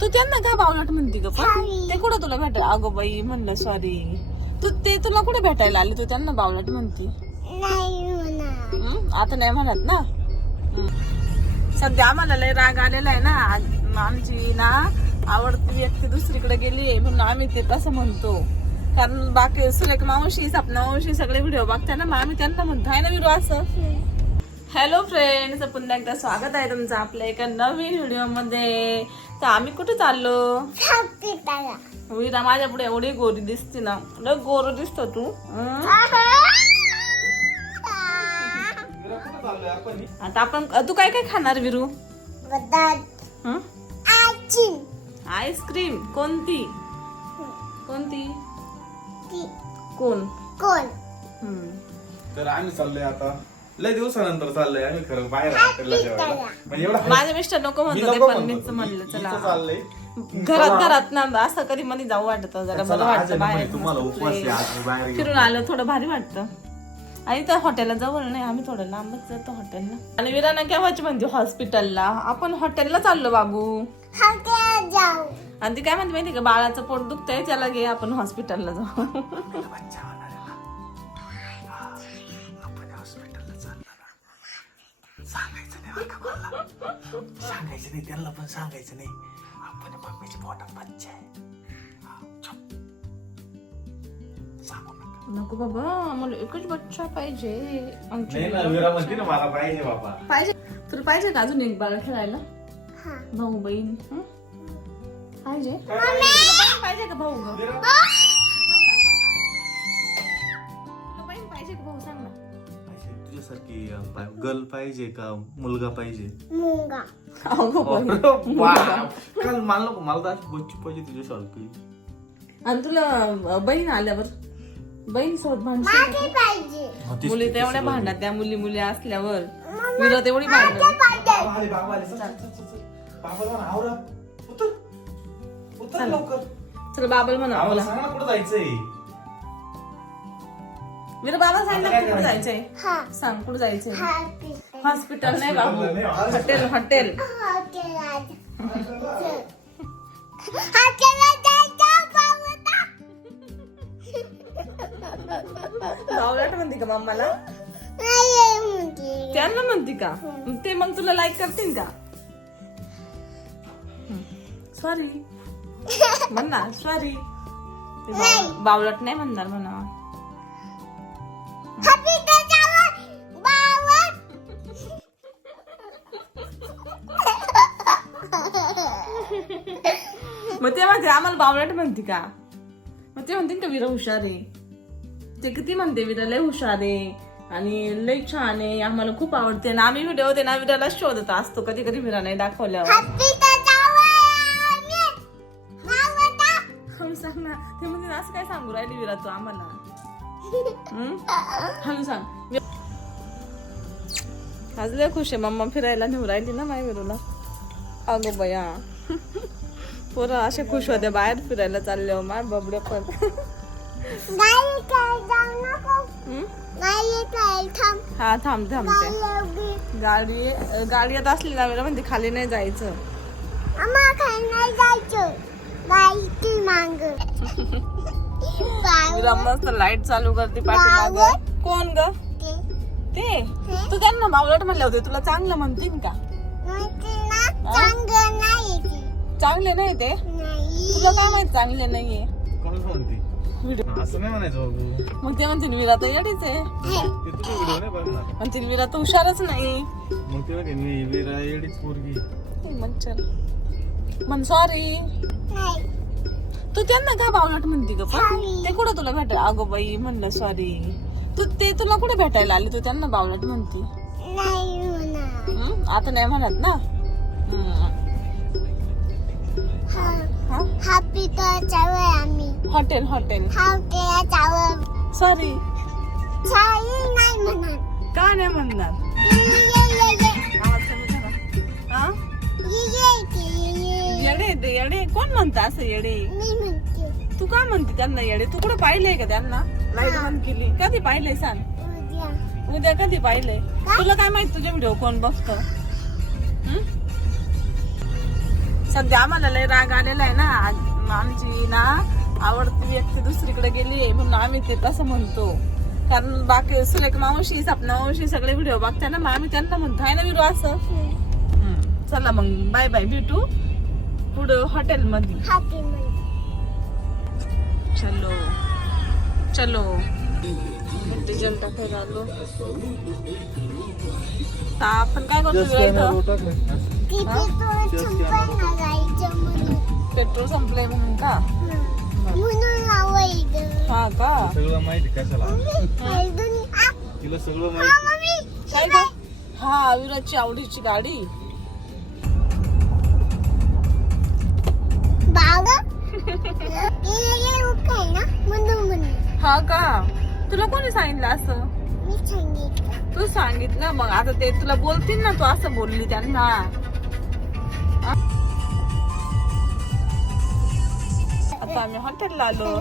तू त्यांना काय बावलट म्हणती ग? पण ते कुठं तुला भेटायला? अगो बाई म्हणलं सॉरी. ते तुला कुठे भेटायला आले? तू त्यांना बावलट म्हणती? आता नाही म्हणत ना. सध्या आम्हाला लय राग आलेला आहे ना. आमची ना आवडती व्यक्ती दुसरीकडे गेली म्हणून आम्ही ते तसं म्हणतो. कारण बाकी सुलेख मावशी, सपना मावशी सगळे व्हिडिओ बघताय ना, मग आम्ही त्यांना म्हणतो आहे ना विरू असं. हॅलो फ्रेंड्स, पुन्हा एकदा स्वागत आहे तुमचं आपल्या एका नवीन व्हिडिओ मध्ये. तर आम्ही कुठे चाललो? विरा माझ्या पुढे एवढी गोरी दिसते ना, लय गोर दिसतो तू. आता आपण तू काय काय खाणार विरू? आईस्क्रीम. कोणती कोणती? कोण कोण? तर आम्ही चाललोय आता, लय दिवसानंतर चाललोय आम्ही खरं बाहेर हॉटेलला जेवायला. म्हणजे एवढं माझे मिस्टर नको म्हणतो, पण मीच म्हणलं चला चाललंय. घरात ना असं कधी मध्ये जाऊ वाटत, जरा बरं वाटतं बाहेर. तुम्हाला उपवास आहे, आज बाहेर गेलो. फिरून आलं थोडं भारी वाटतं. आणि त्या हॉटेलला जवळ नाही, आम्ही थोडं लांबच जातो हॉटेलला. आणि विराना केव्हाची म्हणते हॉस्पिटलला? आपण हॉटेलला चाललो बाबू. आणि ती काय म्हणते माहिती का, बाळाचं पोट दुखतंय त्याला घे, आपण हॉस्पिटलला जाऊ. सांगायचं नाही त्यांना, पण सांगायचं नाही आपण मम्मीच्या पोटात बच्चा आहे. सांगू नका. नको बाबा, मला एकच बच्चा पाहिजे. नाही ना, विरा म्हणते ना मला पाहिजे बाबा. पाहिजे तुला? पाहिजे का अजून एक बाळ खेळायला? भाऊ बहीण पाहिजे? पाहिजे का भाऊ? ग तुला बहीण पाहिजे का भाऊ? सांग ना. तुझ्यासारखी गर्ल पाहिजे का मुलगा पाहिजे? मुंगा. काल मला नको, मला तर अशी बच्ची पाहिजे तुझ्यासारखी. आणि तुला बहीण आल्यावर बहीण सोबत माझी पाहिजे. मुली तेवढ्या भांडणार, त्या मुली असल्यावर विरा तेवढी भांडणार. चल बाबल म्हणा आम्हाला सांग ना कुठं जायचंय. विरा बाबा सांगितलं कुठे जायचंय? सांग कुठे जायचंय? हॉस्पिटल नाही बाबू, हॉटेल. हॉटेल बावलाट म्हणते का मम्माला? त्यांना म्हणते का? ते मग तुला लाईक करतील का? सॉरी म्हणणार, सॉरी. बावलट नाही म्हणणार म्हणा. मग ते म्हणते आम्हाला बावलट म्हणते का? मग ते म्हणते का विरा हुशार आहे? ते किती म्हणते विरा लय हुशार आहे आणि लय छान आहे, आम्हाला खूप आवडते. आणि आम्ही व्हिडिओ होते ना, विराला शोधत असतो कधी कधी विरा नाही दाखवल्यावर. सांग ना. ते म्हणजे असं काय सांगू राहिली विरा तू आम्हाला? हॅलो सांग. आज लय खुश आहे मम्मा, फिरायला नेऊ राहिली ना माय विरूला. अगो बया, पोरं असे खुश होते बाहेर फिरायला चालले हो माय बबडे. पण हा थांबते. गाडी येत असली ना विरा म्हणते खाली नाही जायचं. विरा मस्त लाईट चालू करते पाठीमागं. कोण ग ते? तू त्यांना बावलट म्हणले होते, तुला चांगलं म्हणतील का? चांगले नाही ते? तुला काय माहित चांगले नाहीये? कोण म्हणते? असं नाही म्हणायचं बाबू. मग ते म्हणतील विरा तर येडीच आहे. म्हणतील विरा तर हुशारच नाही. मग ते म्हणते मी विरा एवढीच पोरगी. म्हण सॉरी. तू त्यांना काय बावलट म्हणती ग? पण ते कुठं तुला भेटायला? अगो बाई म्हणलं सॉरी. ते तुला कुठे भेटायला आले? तू त्यांना बावलट म्हणती? आता नाही म्हणत ना. Hotel sorry. का नाही म्हणणार? येडे येडे कोण म्हणतं असं येडे? तू काय म्हणते त्यांना येडे? तू कुठे पाहिलंय का त्यांना? लाईट बंद केली कधी पाहिलंय? सांग. उद्या कधी पाहिलंय? तुला काय माहित तुझे व्हिडिओ कोण बघतं? सध्या आम्हाला लय राग आलेला आहे ना. आमची ना आवडती व्यक्ती दुसरीकडे गेली आहे म्हणून आम्ही ते तसं म्हणतो. कारण बाकी सुलेख मावशी सपना मावशी सगळे व्हिडिओ बघताय ना, मग आम्ही त्यांना म्हणतो आहे ना विरू असं. चला मग बाय बाय, भेटू पुढं हॉटेल मध्ये. चलो चलो डिझेल टाकायला आलो. आपण काय करतो पेट्रोल संपलंय म्हणून का? हा का? सगळं माहिती कशाला तिला सगळं माहिती. काय का? हा विराची आवडीची गाडी. हा का? तुला कोणी सांगितलं असं? तू सांगितलं मग आता ते तुला बोलतील ना, तू असं बोलली त्यांना. आता आम्ही हॉटेलला आलो.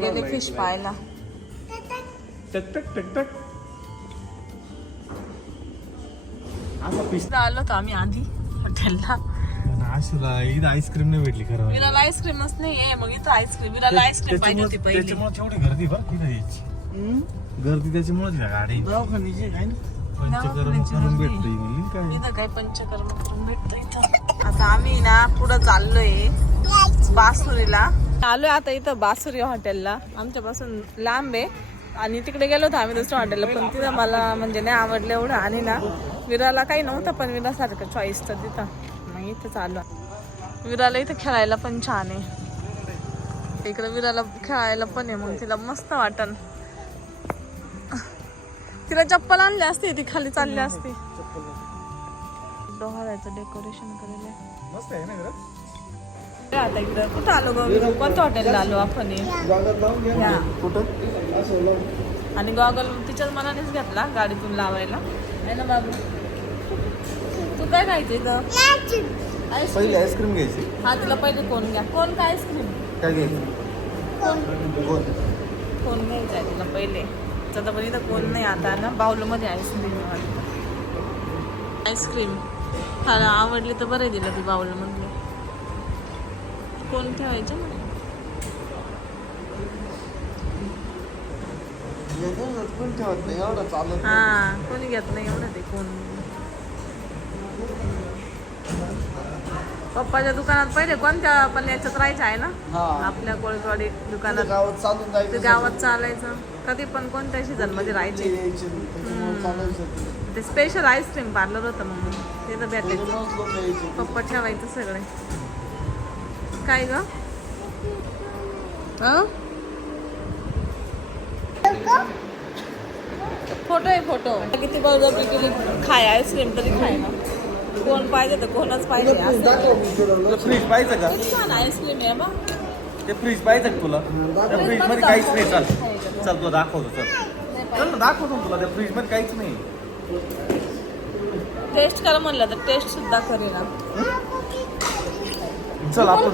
गेले फिश पाहायला. आलो तर आम्ही आधी हॉटेलला. आईस्क्रीम नाही भेटली खरं. विराला आईस्क्रीमच नाहीये, मग इथं आईस्क्रीम. विराला आईस्क्रीम पाहिजे होती पहिली. त्याच्यामुळे तेवढी गर्दी बघ तिथे यायची. गर्दी त्याच्यामुळे गाडी पंचकर्म करून भेटते काय. इथं काय पंचकर्म करून भेटतं इथं. आता आम्ही ना पुढं चाललोय बासुरीला. आलोय आता इथं बासुरी हॉटेलला. आमच्यापासून लांब आहे आणि तिकडे गेलो होतो आम्ही दुसऱ्या हॉटेलला, पण तिथं मला म्हणजे नाही आवडलं एवढं. आणि ना विराला काही नव्हतं, पण विरासारखं चॉईस तर तिथं. मग इथं चालू. विराला इथं खेळायला पण छान आहे. इकडे विराला खेळायला पण आहे, मग तिला मस्त वाटन. तिला चप्पल आणली असती, ती खाली चालली असती. डोहाळ्याचं डेकोरेशन केलेलं मस्त आहे ना. आता इकडं कुठं आलो ग? कोणत्या हॉटेलला आलो आपण? आणि गॉगल तिच्याच मनानेच घेतला गाडीतून लावायला आहे ना बाबू. तू काय खायचं इथं? पहिले आईस्क्रीम घ्यायची. हा तिला पहिले कोण घ्या. कोण काय आईस्क्रीम? काय घ्यायचं? कोण घ्यायचं आहे तिला पहिले. तर पण इथं कोण नाही आता ना. बाऊलमध्ये आईस्क्रीम आईस्क्रीम मला आवडली तर बरं दिलं ती बाऊलमधली. कोण ठेवायचं ना? हा कोणी घेत नाही एवढं ते कोण. पप्पाच्या दुकानात पहिले कोणत्या पण याच्यात राहायचं आहे ना, आपल्या कोळसवाडी दुकानात. ते गावात चालायचं कधी पण कोणत्या सीझन मध्ये राहायचे. ते स्पेशल आईस्क्रीम पार्लर होतं मग ते तर भेटायचं. पप्पा ठेवायचं सगळे. काय ग? फोटो आहे फोटो. किती बळजबरी केली खाय आईस्क्रीम तरी खाय ना. कोण पाहिजे तर कोणच पाहिजे. फ्रीज पाहिजे का? छान आईस्क्रीम आहे मग. ते फ्रीज पाहिजे का तुला? त्या फ्रीज मध्ये काहीच नाही. चल तुला दाखवतो. चल ना दाखवतो तुला. त्या फ्रीज मध्ये काहीच नाही. टेस्ट करा म्हणलं तर टेस्ट सुद्धा करेना. चल आपण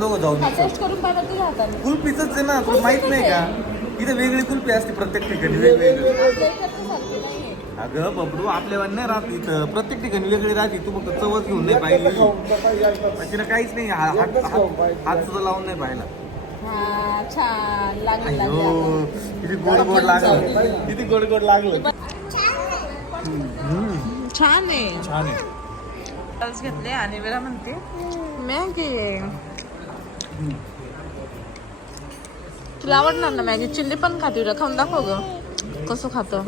दोघं जाऊ. टेस्ट करून पाहिजे तुझ्या हाताने. कुल्फीच आहे ना, तुला माहित नाही का? इथे वेगळी कुल्फी असते प्रत्येक ठिकाणी वेगवेगळी. अगं बबडू आपल्यावर नाही राहत. इथं प्रत्येक ठिकाणी वेगळी राहते. तू फक्त चवच घेऊन नाही पाहिजे. तिला काहीच नाही. हात सुद्धा लावून नाही पाहिला. छान लागलं. किती गोड गोड लागलं. किती गोड गोड लागलं. छान आहे. छान आहे. घेतले आणि वेळा म्हणते मॅगी. तुला आवडणार ना मॅगी? चिल्ली पण खाते. खाऊन दाखव ग कसं खातं.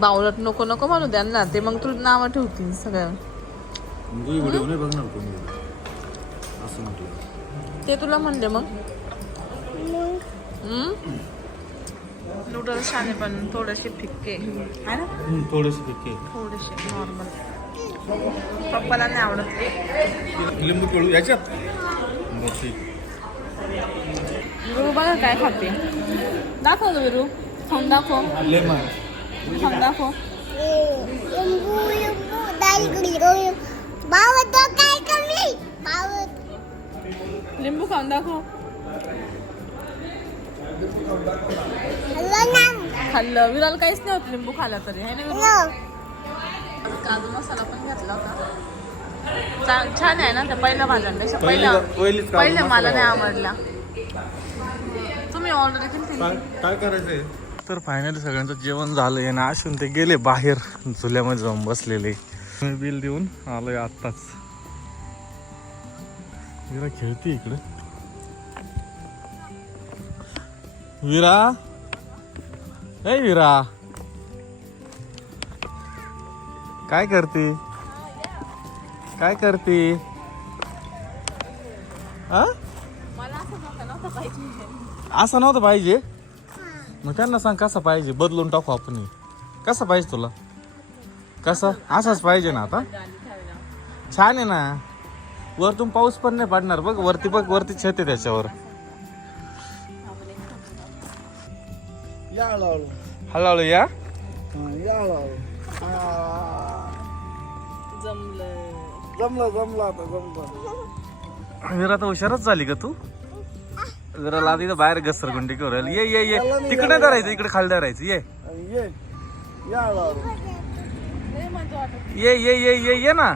बावळट नको नको म्हणू द्या ना. ते मग तुला नावं ठेवतील सगळ्या. ते तुला म्हणले मग. नूडल्स छान आहे पण थोडेसे फिक्के आहे ना. थोडेसे फिक्के. थोडेसे नॉर्मल. पप्पाला नाही आवडत. लिंबू पिळू याच्यात. विरू बघा काय खाते. दाखव ग विरू. खाऊन दाखव. खाऊन दाखव. लिंबू खाऊन दाखव. खाल्लं. विराला काहीच नाही होत लिंबू खाल्ला तरी आहे ना विरा? काजू मसाला पण घेतला होता. छान आहे ना त्या पहिल्या भाज्यांपेक्षा. पहिल्या मला नाही आवडला. तुम्ही ऑर्डर केली काय करायचंय? तर फायनली सगळ्यांचं जेवण झालंय ना. असून ते गेले बाहेर झुल्यामध्ये जाऊन बसलेले. मी बिल देऊन आलोय आत्ताच. विरा खेळते इकडे. विरा ए विरा काय करते? काय करते? मला असं नव्हतं पाहिजे. असं नव्हतं पाहिजे. मग त्यांना सांग कसा पाहिजे, बदलून टाकू आपण. कसा पाहिजे तुला? कसा? असाच पाहिजे ना आता. छान आहे ना. वरतून पाऊस पण नाही पडणार बघ. वरती बघ, वरती छत आहे त्याच्यावर. हळूहळू या. विरा तर हुशारच झाली का तू? जरा लादी तर बाहेर घसरगुंडी करू राहिली. ये ये ये तिकडे धरायचं, इकडे खाली धरायचं. ये ये ये ये ये ये ना.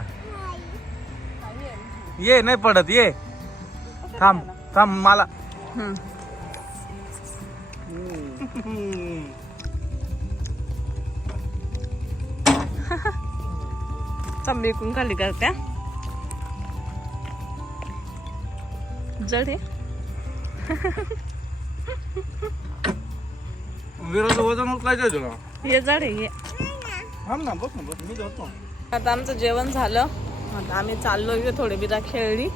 ये नाही पडत. ये थांब थांब मला. चंबेकून खाली करत्या जड आहे. विराचं वजन काय तुला? हे जड आहे हे. थांब ना, बस ना, बस. मी जातो. आता आमचं जेवण झालं. आता आम्ही चाललो. थोडी बिरा खेळली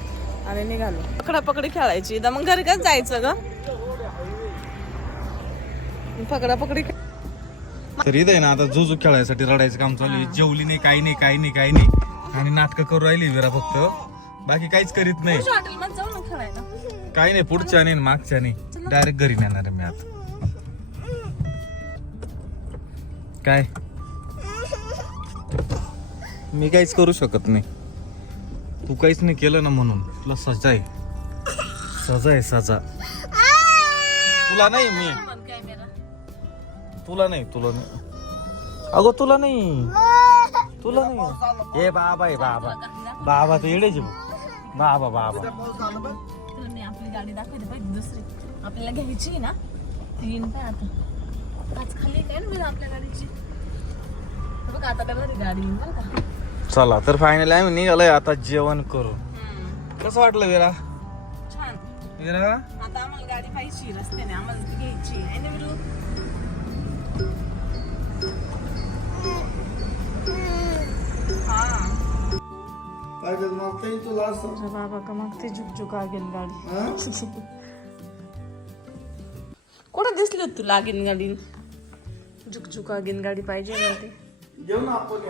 आणि निघालो. पकडापकडी खेळायची. मग घरी कसं जायचं ग? पकडापकडी. तर इथं आहे ना आता झुजू खेळायसाठी रडायचं काम चालू आहे. जेवली नाही, काही नाही, काही नाही, काही नाही. आणि नाटकं करू राहिली विरा फक्त. बाकी काहीच करीत नाही. हॉटेलमध्ये जाऊ ना खेळायला. काही नाही, पुढच्या नाही मागच्या नाही. डायरेक्ट घरी नेणार आहे मी आता. काय मी काहीच करू शकत नाही. तू काहीच नाही केलं ना म्हणून तुला सजा आहे. सजा आहे, सजा. तुला नाही. मी तुला नाही, तुला नाही. अगो तुला नाही, तुला नाही. ए बाबा आहे बाबा. बाबा तर येडेच बाबा. बाबा तुला मी आपली गाडी दाखवते पाहिजे. दुसरी आपल्याला घ्यायची ना. येईन काय आता. आज खाली काय ना आपल्या गाडीची. बघ आता काय बरी गाडी येईन बरं का. चला तर फायनली आम्ही निघालोय आता जेवण करू. कसं वाटलं विरा? छान. विरा आता आम्हाला गाडी पाहिजे रस्त्याने. आम्हाला ती घ्यायची आहे ना विरू. बाबा का मग ते झुकझुक आगेन गाडी. कुठं दिसली होती तुला आगेन गाडी? झुकझुक आगेन गाडी पाहिजे म्हणते. जेवण आपण